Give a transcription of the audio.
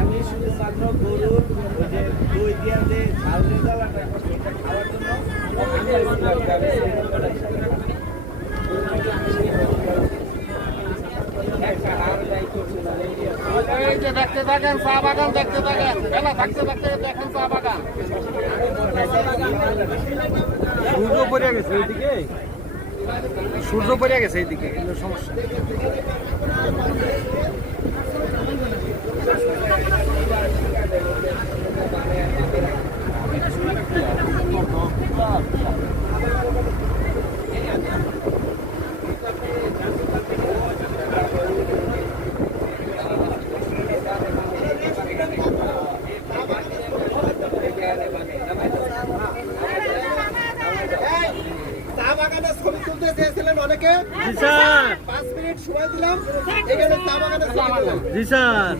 আমি শুধুমাত্র গরুর ওই যে দই দিয়া যে ঝাল রেজালাটা খাওয়ার জন্য দেখতে থাকেন চা বাগান, দেখতে থাকেন খেলা থাকতে থাকতে দেখেন চা বাগান। সূর্য পড়ে গেছে এইদিকে, সূর্য পড়ে গেছে এইদিকে, কিন্তু সমস্যা চা বাগানের ছবি তুলতে চেয়েছিলেন অনেকে। 5 মিনিট সময় দিলাম, এখানে চা বাগানের ছবি তুললাম। জি স্যার।